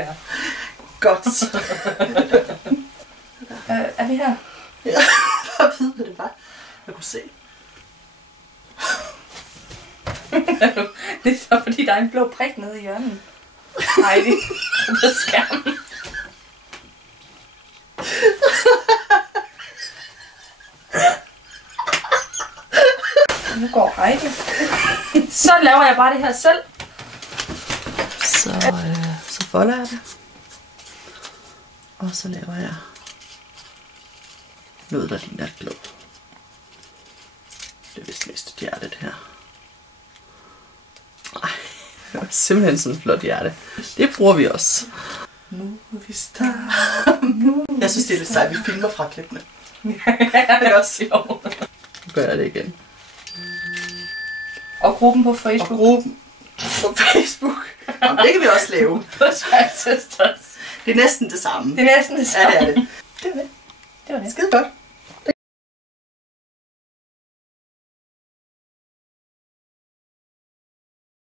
Ja. Godt. Er vi her? Ja, bare vide, hvad det var. Jeg kunne se. Det er så fordi, der er en blå prik nede i hjørnet. Nej, det er på skærmen. Nu går Heidi. Så laver jeg bare det her selv. Så folder jeg det. Og så laver jeg noget, der ligner et blå. Det er vist mest et hjerte, det her. Ej, det var simpelthen sådan et flot hjerte. Det bruger vi også. Jeg synes, det er lidt sejt, vi filmer fra klippene. Det er også sjovt. Nu gør jeg det igen. Og gruppen på Facebook. Og gruppen på Facebook. Jamen, det kan vi også lave. På Svejs Sisters. Det er næsten det samme. Det er næsten det samme. Ja, det er det. Det var det. Det var det. Skide godt.